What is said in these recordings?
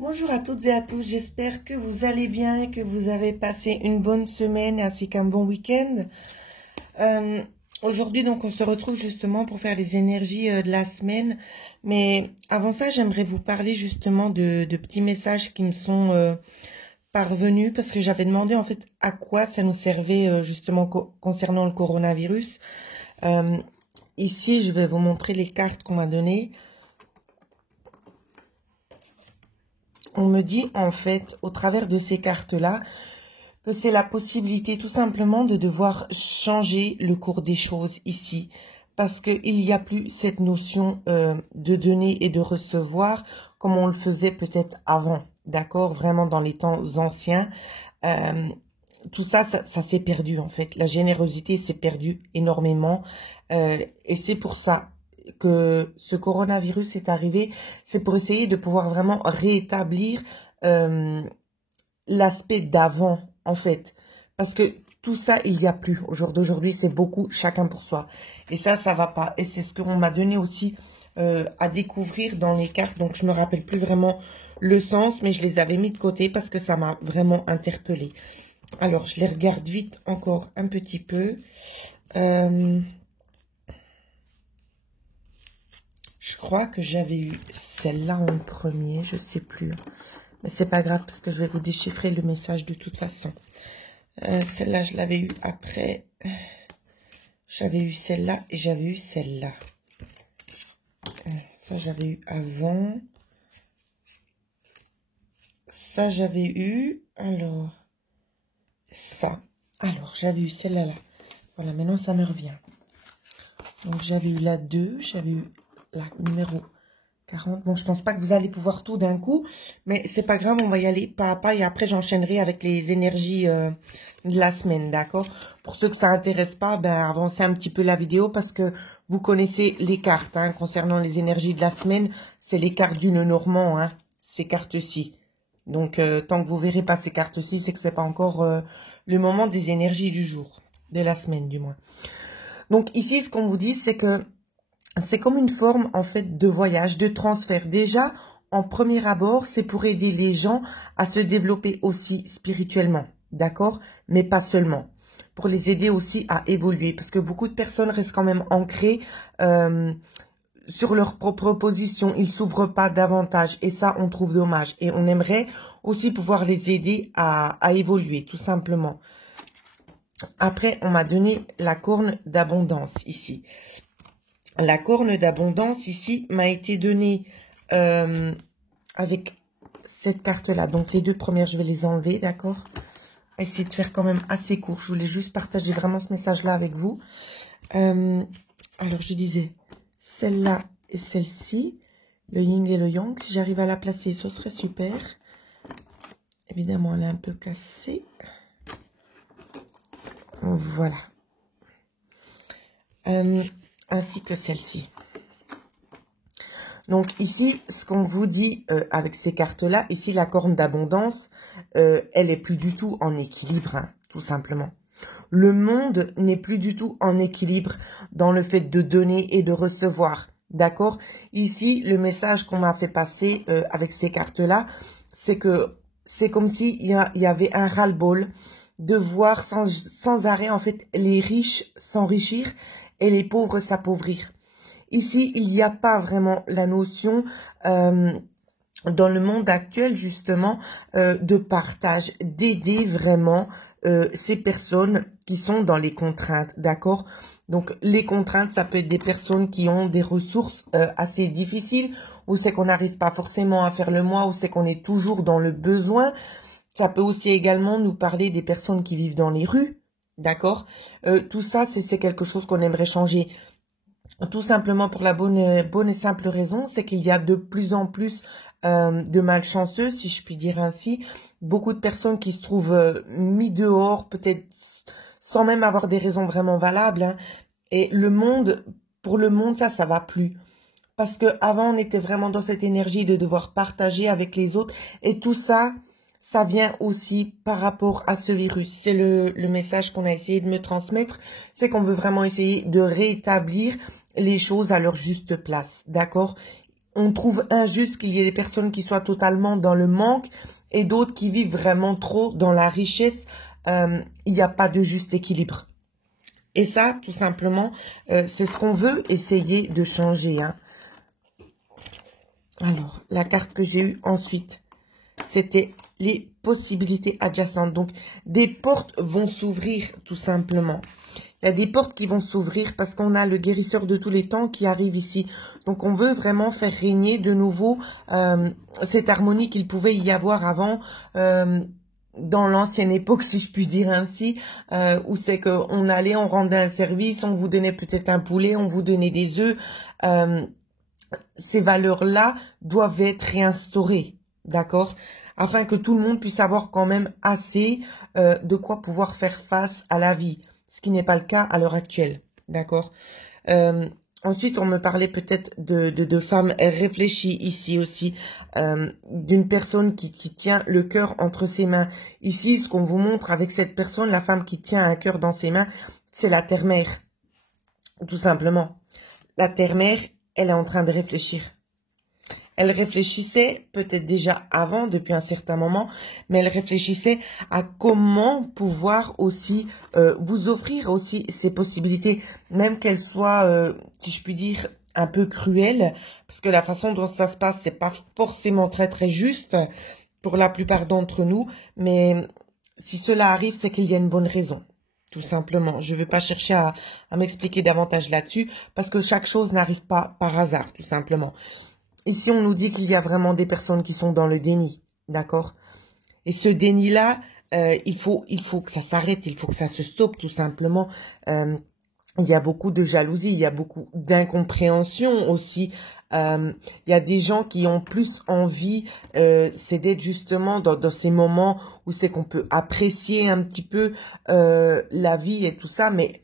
Bonjour à toutes et à tous, j'espère que vous allez bien et que vous avez passé une bonne semaine ainsi qu'un bon week-end. Aujourd'hui, donc, on se retrouve justement pour faire les énergies de la semaine. Mais avant ça, j'aimerais vous parler justement de petits messages qui me sont parvenus parce que j'avais demandé en fait à quoi ça nous servait justement concernant le coronavirus. Ici, je vais vous montrer les cartes qu'on m'a données. On me dit en fait, au travers de ces cartes-là, que c'est la possibilité tout simplement de devoir changer le cours des choses ici. Parce qu'il n'y a plus cette notion de donner et de recevoir comme on le faisait peut-être avant. D'accord? Vraiment dans les temps anciens. Tout ça s'est perdu en fait. La générosité s'est perdue énormément. Et c'est pour ça que ce coronavirus est arrivé, c'est pour essayer de pouvoir vraiment rétablir l'aspect d'avant, en fait. Parce que tout ça, il n'y a plus. Au jour d'aujourd'hui, c'est beaucoup chacun pour soi. Et ça va pas. Et c'est ce qu'on m'a donné aussi à découvrir dans les cartes. Donc, je me rappelle plus vraiment le sens, mais je les avais mis de côté parce que ça m'a vraiment interpellée. Alors, je les regarde vite encore un petit peu. Je crois que j'avais eu celle-là en premier, je sais plus. Mais c'est pas grave parce que je vais vous déchiffrer le message de toute façon. Celle-là, je l'avais eu après. J'avais eu celle-là et j'avais eu celle-là. Ça, j'avais eu avant. Ça, j'avais eu. Alors, ça. Alors, j'avais eu celle-là. Là. Voilà, maintenant, ça me revient. Donc, j'avais eu la 2, j'avais eu la numéro 40. Bon, je pense pas que vous allez pouvoir tout d'un coup, mais c'est pas grave, on va y aller pas à pas et après j'enchaînerai avec les énergies de la semaine, d'accord? Pour ceux que ça intéresse pas, ben avancez un petit peu la vidéo parce que vous connaissez les cartes hein, concernant les énergies de la semaine, c'est les cartes du nœud normand, hein, ces cartes-ci. Donc tant que vous verrez pas ces cartes-ci, c'est que c'est pas encore le moment des énergies du jour, de la semaine du moins. Donc ici, ce qu'on vous dit, c'est que c'est comme une forme, en fait, de voyage, de transfert. Déjà, en premier abord, c'est pour aider les gens à se développer aussi spirituellement, d'accord? Mais pas seulement. Pour les aider aussi à évoluer. Parce que beaucoup de personnes restent quand même ancrées sur leur propre position. Ils s'ouvrent pas davantage. Et ça, on trouve dommage. Et on aimerait aussi pouvoir les aider à évoluer, tout simplement. Après, on m'a donné la corne d'abondance ici. La corne d'abondance ici m'a été donnée avec cette carte-là. Donc, les deux premières, je vais les enlever, d'accord? Essayer de faire quand même assez court. Je voulais juste partager vraiment ce message-là avec vous. Alors, je disais, celle-là et celle-ci, le yin et le yang. Si j'arrive à la placer, ce serait super. Évidemment, elle est un peu cassée. Voilà. Ainsi que celle-ci. Donc ici, ce qu'on vous dit avec ces cartes-là, ici la corne d'abondance, elle est plus du tout en équilibre, hein, tout simplement. Le monde n'est plus du tout en équilibre dans le fait de donner et de recevoir, d'accord? Ici, le message qu'on m'a fait passer avec ces cartes-là, c'est que c'est comme s'il y avait un ras-le-bol de voir sans arrêt en fait les riches s'enrichir et les pauvres s'appauvrir. Ici, il n'y a pas vraiment la notion dans le monde actuel justement de partage, d'aider vraiment ces personnes qui sont dans les contraintes, d'accord? Donc les contraintes, ça peut être des personnes qui ont des ressources assez difficiles, ou c'est qu'on n'arrive pas forcément à faire le mois, ou c'est qu'on est toujours dans le besoin. Ça peut aussi également nous parler des personnes qui vivent dans les rues, d'accord? Tout ça, c'est quelque chose qu'on aimerait changer. Tout simplement pour la bonne et simple raison, c'est qu'il y a de plus en plus de malchanceux, si je puis dire ainsi. Beaucoup de personnes qui se trouvent mis dehors, peut-être sans même avoir des raisons vraiment valables. Hein. Et le monde, pour le monde, ça va plus. Parce que avant, on était vraiment dans cette énergie de devoir partager avec les autres. Et tout ça, ça vient aussi par rapport à ce virus. C'est le message qu'on a essayé de me transmettre. C'est qu'on veut vraiment essayer de rétablir les choses à leur juste place. D'accord? on trouve injuste qu'il y ait des personnes qui soient totalement dans le manque et d'autres qui vivent vraiment trop dans la richesse. Il n'y a pas de juste équilibre. Et ça, tout simplement, c'est ce qu'on veut essayer de changer. Hein. Alors, la carte que j'ai eue ensuite, c'était les possibilités adjacentes. Donc, des portes vont s'ouvrir tout simplement. Il y a des portes qui vont s'ouvrir parce qu'on a le guérisseur de tous les temps qui arrive ici. Donc, on veut vraiment faire régner de nouveau cette harmonie qu'il pouvait y avoir avant dans l'ancienne époque, si je puis dire ainsi, où c'est qu'on allait, on rendait un service, on vous donnait peut-être un poulet, on vous donnait des œufs. Ces valeurs-là doivent être réinstaurées, d'accord? Afin que tout le monde puisse avoir quand même assez de quoi pouvoir faire face à la vie. Ce qui n'est pas le cas à l'heure actuelle, d'accord? Ensuite, on me parlait peut-être de femmes réfléchies ici aussi, d'une personne qui tient le cœur entre ses mains. Ici, ce qu'on vous montre avec cette personne, la femme qui tient un cœur dans ses mains, c'est la terre-mère, tout simplement. La terre-mère, elle est en train de réfléchir. Elle réfléchissait peut-être déjà avant, depuis un certain moment, mais elle réfléchissait à comment pouvoir aussi vous offrir aussi ces possibilités, même qu'elles soient, si je puis dire, un peu cruelles, parce que la façon dont ça se passe, c'est pas forcément très juste pour la plupart d'entre nous, mais si cela arrive, c'est qu'il y a une bonne raison. Tout simplement. Je ne vais pas chercher à m'expliquer davantage là-dessus, parce que chaque chose n'arrive pas par hasard, tout simplement. Ici, on nous dit qu'il y a vraiment des personnes qui sont dans le déni, d'accord? Et ce déni-là, il faut que ça s'arrête, il faut que ça se stoppe, tout simplement. Il y a beaucoup de jalousie, il y a beaucoup d'incompréhension aussi. Il y a des gens qui ont plus envie, c'est d'être justement dans ces moments où c'est qu'on peut apprécier un petit peu la vie et tout ça, mais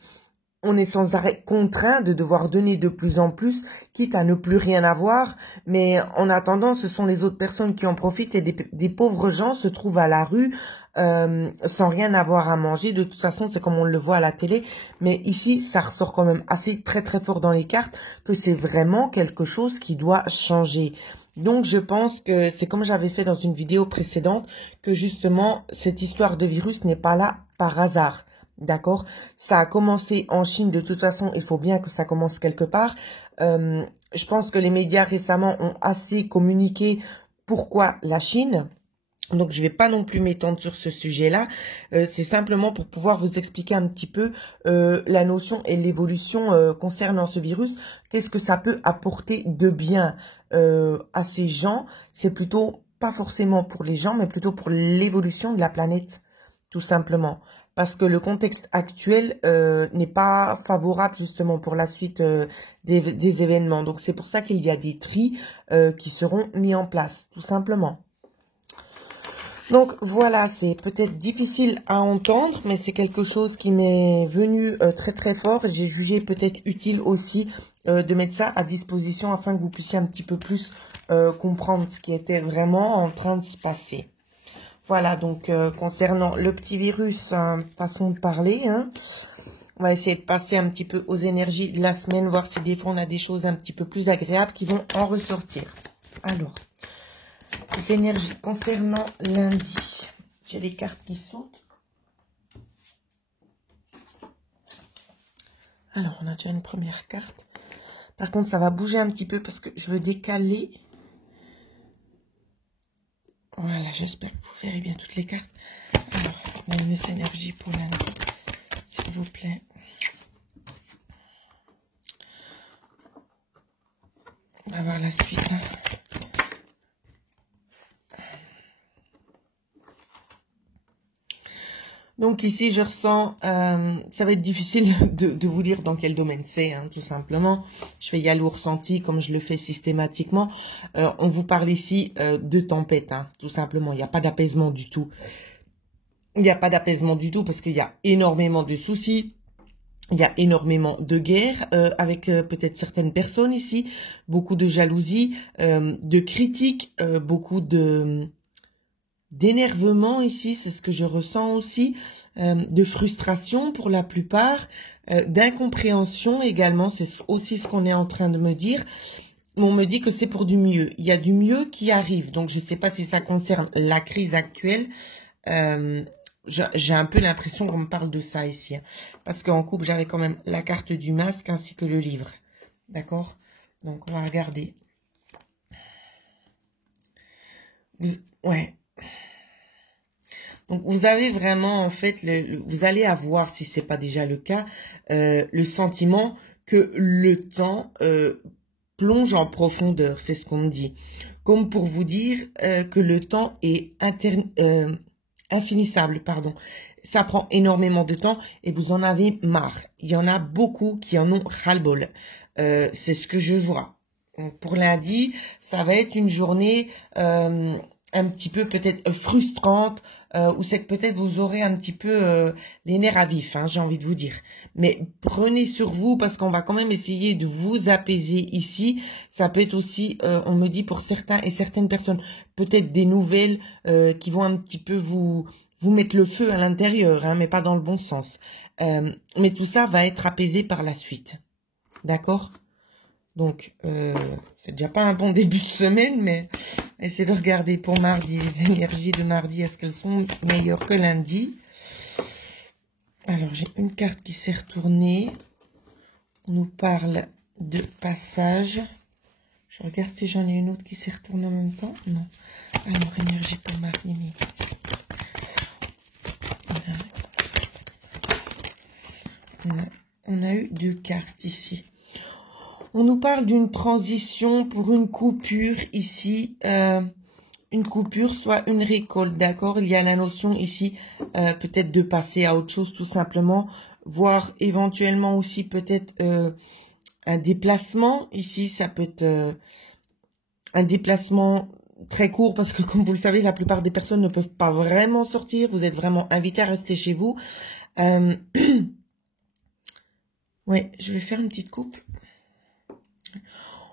on est sans arrêt contraint de devoir donner de plus en plus, quitte à ne plus rien avoir. Mais en attendant, ce sont les autres personnes qui en profitent et des pauvres gens se trouvent à la rue sans rien avoir à manger. De toute façon, c'est comme on le voit à la télé. Mais ici, ça ressort quand même assez très fort dans les cartes que c'est vraiment quelque chose qui doit changer. Donc, je pense que c'est comme j'avais fait dans une vidéo précédente, que justement, cette histoire de virus n'est pas là par hasard. D'accord, ça a commencé en Chine. De toute façon, il faut bien que ça commence quelque part. Je pense que les médias récemment ont assez communiqué pourquoi la Chine. Donc, je vais pas non plus m'étendre sur ce sujet-là. C'est simplement pour pouvoir vous expliquer un petit peu la notion et l'évolution concernant ce virus. Qu'est-ce que ça peut apporter de bien à ces gens? C'est plutôt pas forcément pour les gens, mais plutôt pour l'évolution de la planète, tout simplement. Parce que le contexte actuel n'est pas favorable justement pour la suite des événements. Donc c'est pour ça qu'il y a des tris qui seront mis en place, tout simplement. Donc voilà, c'est peut-être difficile à entendre, mais c'est quelque chose qui m'est venu très fort. J'ai jugé peut-être utile aussi de mettre ça à disposition afin que vous puissiez un petit peu plus comprendre ce qui était vraiment en train de se passer. Voilà, donc concernant le petit virus, façon de parler, hein, on va essayer de passer un petit peu aux énergies de la semaine, voir si des fois on a des choses un petit peu plus agréables qui vont en ressortir. Alors, les énergies concernant lundi. J'ai les cartes qui sautent. Alors, on a déjà une première carte. Par contre, ça va bouger un petit peu parce que je veux décaler. Voilà, j'espère que vous verrez bien toutes les cartes. Alors, on a les énergies pour lundi, s'il vous plaît. On va voir la suite. Donc ici, je ressens, ça va être difficile de vous dire dans quel domaine c'est, hein, tout simplement. Je vais y aller au ressenti comme je le fais systématiquement. On vous parle ici de tempête, hein, tout simplement. Il n'y a pas d'apaisement du tout. Il n'y a pas d'apaisement du tout parce qu'il y a énormément de soucis. Il y a énormément de guerres avec peut-être certaines personnes ici. Beaucoup de jalousie, de critiques, beaucoup d'énervement ici, c'est ce que je ressens aussi, de frustration pour la plupart, d'incompréhension également, c'est aussi ce qu'on est en train de me dire. on me dit que c'est pour du mieux. Il y a du mieux qui arrive. Donc, je ne sais pas si ça concerne la crise actuelle. J'ai un peu l'impression qu'on me parle de ça ici. Hein. Parce qu'en couple, j'avais quand même la carte du masque ainsi que le livre. D'accord? Donc, on va regarder. Ouais. Donc, vous avez vraiment, en fait, vous allez avoir, si c'est pas déjà le cas, le sentiment que le temps plonge en profondeur. C'est ce qu'on me dit. Comme pour vous dire que le temps est infinissable, pardon. Ça prend énormément de temps et vous en avez marre. Il y en a beaucoup qui en ont ras-le-bol. C'est ce que je vois. Donc, pour lundi, ça va être une journée un petit peu peut-être frustrante, où c'est que peut-être vous aurez un petit peu les nerfs à vif, hein, j'ai envie de vous dire. Mais prenez sur vous parce qu'on va quand même essayer de vous apaiser ici. Ça peut être aussi, on me dit pour certains et certaines personnes, peut-être des nouvelles qui vont un petit peu vous mettre le feu à l'intérieur, hein, mais pas dans le bon sens. Mais tout ça va être apaisé par la suite. D'accord ? Donc, c'est déjà pas un bon début de semaine, mais essayez de regarder pour mardi, les énergies de mardi, est-ce qu'elles sont meilleures que lundi? Alors, j'ai une carte qui s'est retournée. On nous parle de passage. Je regarde si j'en ai une autre qui s'est retournée en même temps. Non. Alors, énergie pour mardi, on a eu deux cartes ici. On nous parle d'une transition pour une coupure ici, une coupure soit une récolte, d'accord? Il y a la notion ici peut-être de passer à autre chose tout simplement, voire éventuellement aussi peut-être un déplacement. Ici, ça peut être un déplacement très court parce que comme vous le savez, la plupart des personnes ne peuvent pas vraiment sortir. Vous êtes vraiment invité à rester chez vous. Ouais, je vais faire une petite coupe.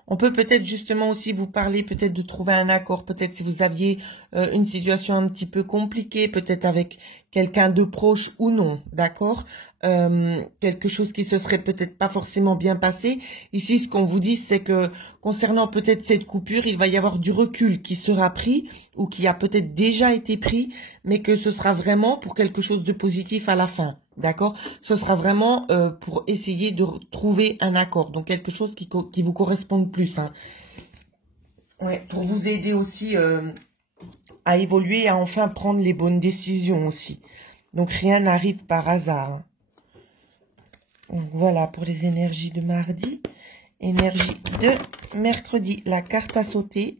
On peut peut-être justement aussi vous parler peut-être de trouver un accord, peut-être si vous aviez une situation un petit peu compliquée, peut-être avec quelqu'un de proche ou non, d'accord, quelque chose qui se serait peut-être pas forcément bien passé. Ici, ce qu'on vous dit, c'est que concernant peut-être cette coupure, il va y avoir du recul qui sera pris ou qui a peut-être déjà été pris, mais que ce sera vraiment pour quelque chose de positif à la fin. D'accord? Ce sera vraiment pour essayer de trouver un accord. Donc, quelque chose qui vous corresponde plus. Hein. Ouais, pour vous aider aussi à évoluer, à enfin prendre les bonnes décisions aussi. Donc, rien n'arrive par hasard. Hein. Donc, voilà pour les énergies de mardi. Énergie de mercredi. La carte à sauter.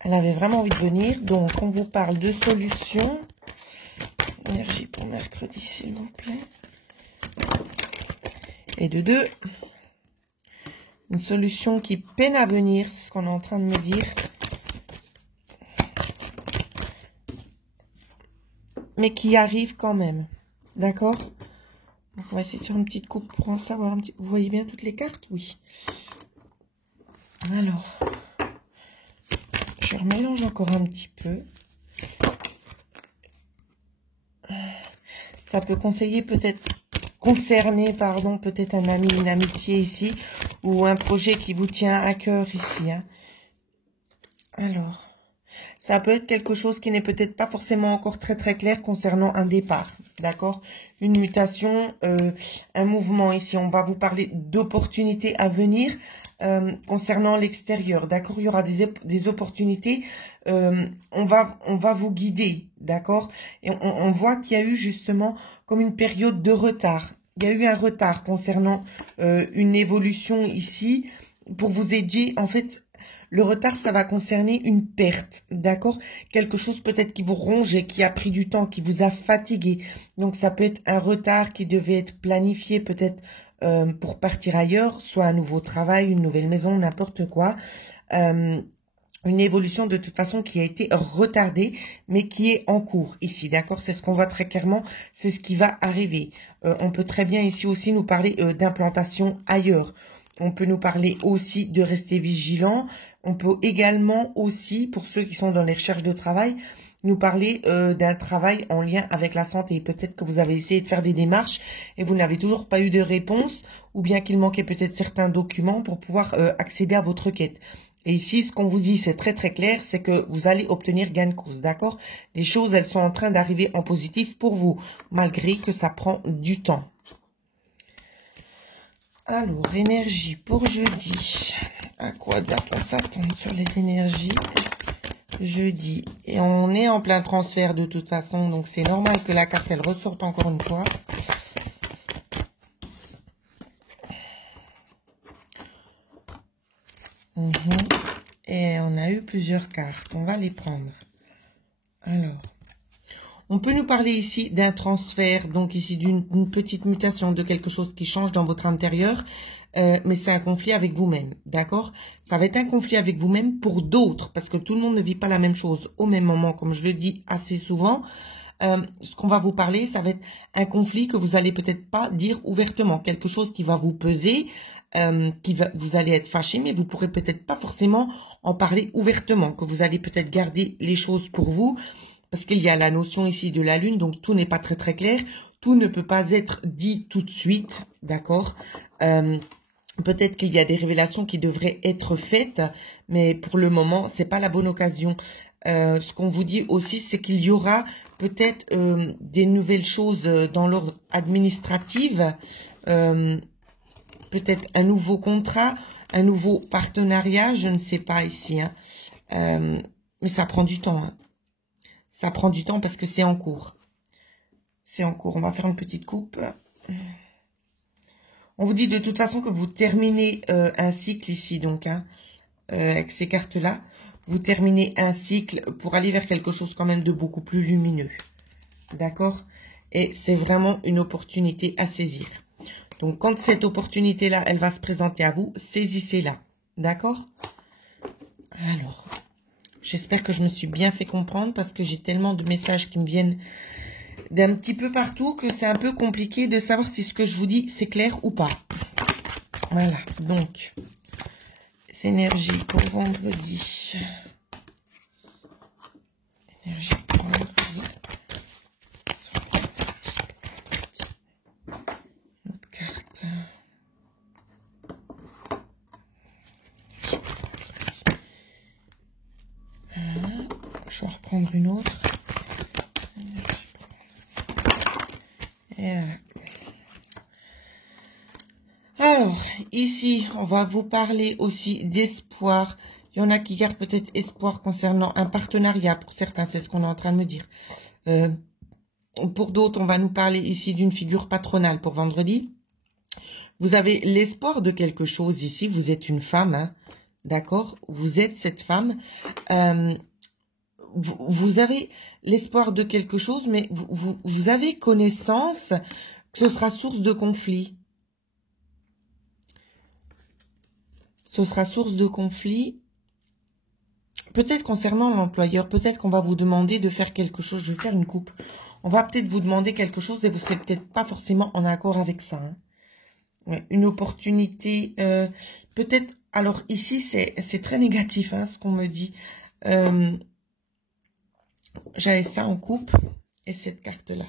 Elle avait vraiment envie de venir. Donc, on vous parle de solutions. Énergie pour mercredi, s'il vous plaît. Et de 2. Une solution qui peine à venir, c'est ce qu'on est en train de me dire. Mais qui arrive quand même. D'accord? On va essayer de faire une petite coupe pour en savoir un petit... Vous voyez bien toutes les cartes? Oui. Alors, je remélange encore un petit peu. Ça peut concerner peut-être un ami, une amitié ici, ou un projet qui vous tient à cœur ici. Hein. Alors, ça peut être quelque chose qui n'est peut-être pas forcément encore très très clair concernant un départ, d'accord? Une mutation, un mouvement ici. On va vous parler d'opportunités à venir concernant l'extérieur, d'accord? Il y aura des opportunités. On va vous guider, d'accord? Et on voit qu'il y a eu justement comme une période de retard. Il y a eu un retard concernant une évolution ici pour vous aider. En fait, le retard, ça va concerner une perte, d'accord? Quelque chose peut-être qui vous ronge, qui a pris du temps, qui vous a fatigué. Donc, ça peut être un retard qui devait être planifié peut-être pour partir ailleurs, soit un nouveau travail, une nouvelle maison, n'importe quoi. Une évolution de toute façon qui a été retardée, mais qui est en cours ici, d'accord? C'est ce qu'on voit très clairement, c'est ce qui va arriver. On peut très bien ici aussi nous parler d'implantation ailleurs. On peut nous parler aussi de rester vigilant. On peut également aussi, pour ceux qui sont dans les recherches de travail, nous parler d'un travail en lien avec la santé. Peut-être que vous avez essayé de faire des démarches et vous n'avez toujours pas eu de réponse ou bien qu'il manquait peut-être certains documents pour pouvoir accéder à votre requête. Et ici, ce qu'on vous dit, c'est très très clair, c'est que vous allez obtenir gain de cause, d'accord? Les choses, elles sont en train d'arriver en positif pour vous, malgré que ça prend du temps. Alors, énergie pour jeudi. À quoi doit-on s'attendre sur les énergies jeudi? Et on est en plein transfert de toute façon, donc c'est normal que la carte, elle ressorte encore une fois. Et on a eu plusieurs cartes. On va les prendre. Alors, on peut nous parler ici d'un transfert, donc ici d'une petite mutation, de quelque chose qui change dans votre intérieur. Mais c'est un conflit avec vous-même, d'accord? Ça va être un conflit avec vous-même pour d'autres, parce que tout le monde ne vit pas la même chose au même moment, comme je le dis assez souvent. Ce qu'on va vous parler, ça va être un conflit que vous allez peut-être pas dire ouvertement, quelque chose qui va vous peser, vous allez être fâché, mais vous pourrez peut-être pas forcément en parler ouvertement, que vous allez peut-être garder les choses pour vous, parce qu'il y a la notion ici de la lune, donc tout n'est pas très très clair, tout ne peut pas être dit tout de suite, d'accord? Peut-être qu'il y a des révélations qui devraient être faites, mais pour le moment, c'est pas la bonne occasion. Ce qu'on vous dit aussi, c'est qu'il y aura peut-être des nouvelles choses dans l'ordre administratif, peut-être un nouveau contrat, un nouveau partenariat, je ne sais pas ici, hein. Mais ça prend du temps, hein. Ça prend du temps parce que c'est en cours. C'est en cours. On va faire une petite coupe. On vous dit de toute façon que vous terminez un cycle ici, donc, hein, avec ces cartes-là. Vous terminez un cycle pour aller vers quelque chose quand même de beaucoup plus lumineux. D'accord? Et c'est vraiment une opportunité à saisir. Donc, quand cette opportunité-là, elle va se présenter à vous, saisissez-la. D'accord? Alors, j'espère que je me suis bien fait comprendre parce que j'ai tellement de messages qui me viennent d'un petit peu partout que c'est un peu compliqué de savoir si ce que je vous dis, c'est clair ou pas. Voilà, donc, c'est énergie pour vendredi. Énergie pour vendredi. Notre carte. Je vais reprendre une autre. Et alors, ici, on va vous parler aussi d'espoir. Il y en a qui gardent peut-être espoir concernant un partenariat. Pour certains, c'est ce qu'on est en train de me dire. Pour d'autres, on va nous parler ici d'une figure patronale pour vendredi. Vous avez l'espoir de quelque chose ici. Vous êtes une femme, hein, d'accord? Vous êtes cette femme. Vous avez l'espoir de quelque chose, mais vous avez connaissance que ce sera source de conflit. Ce sera source de conflit. Peut-être concernant l'employeur, peut-être qu'on va vous demander de faire quelque chose. Je vais faire une coupe. On va peut-être vous demander quelque chose et vous serez peut-être pas forcément en accord avec ça, hein. Ouais, une opportunité, peut-être. Alors ici, c'est très négatif, hein, ce qu'on me dit. J'avais ça en coupe et cette carte-là.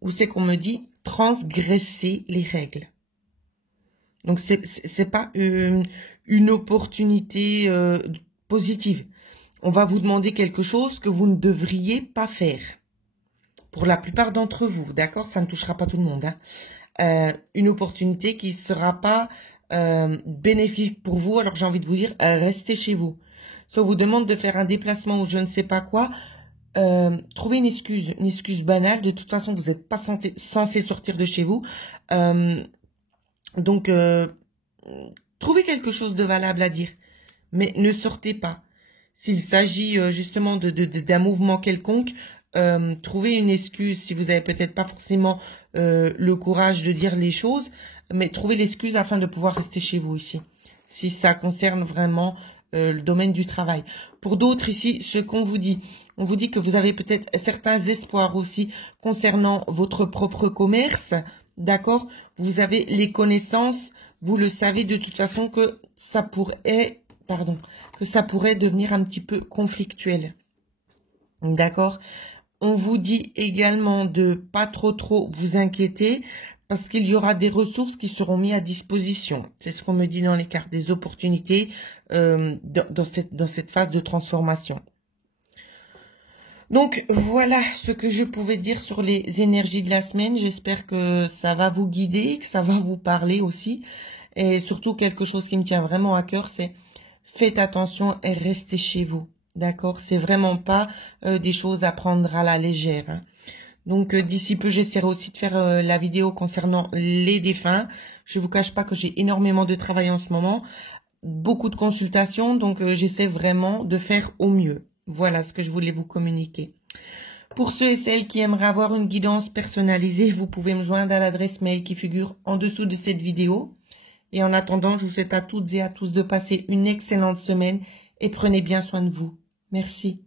Où c'est qu'on me dit transgresser les règles. Donc, c'est pas une opportunité positive. On va vous demander quelque chose que vous ne devriez pas faire. Pour la plupart d'entre vous, d'accord? Ça ne touchera pas tout le monde, hein. Une opportunité qui ne sera pas bénéfique pour vous. Alors, j'ai envie de vous dire, restez chez vous. Soit on vous demande de faire un déplacement ou je ne sais pas quoi. Trouvez une excuse banale. De toute façon, vous n'êtes pas censé sortir de chez vous. Donc, trouvez quelque chose de valable à dire. Mais ne sortez pas. S'il s'agit justement d'un mouvement quelconque, trouvez une excuse. Si vous n'avez peut-être pas forcément le courage de dire les choses, mais trouvez l'excuse afin de pouvoir rester chez vous ici. Si ça concerne vraiment le domaine du travail. Pour d'autres ici, ce qu'on vous dit, on vous dit que vous avez peut-être certains espoirs aussi concernant votre propre commerce, d'accord? Vous avez les connaissances, vous le savez de toute façon que ça pourrait, devenir un petit peu conflictuel, d'accord? On vous dit également de pas trop vous inquiéter parce qu'il y aura des ressources qui seront mises à disposition. C'est ce qu'on me dit dans les cartes, des opportunités dans cette phase de transformation. Donc voilà ce que je pouvais dire sur les énergies de la semaine. J'espère que ça va vous guider, que ça va vous parler aussi. Et surtout quelque chose qui me tient vraiment à cœur, c'est faites attention et restez chez vous. D'accord? C'est vraiment pas des choses à prendre à la légère. Hein. Donc d'ici peu, j'essaierai aussi de faire la vidéo concernant les défunts. Je vous cache pas que j'ai énormément de travail en ce moment, beaucoup de consultations, donc j'essaie vraiment de faire au mieux. Voilà ce que je voulais vous communiquer. Pour ceux et celles qui aimeraient avoir une guidance personnalisée, vous pouvez me joindre à l'adresse mail qui figure en dessous de cette vidéo. Et en attendant, je vous souhaite à toutes et à tous de passer une excellente semaine et prenez bien soin de vous. Merci.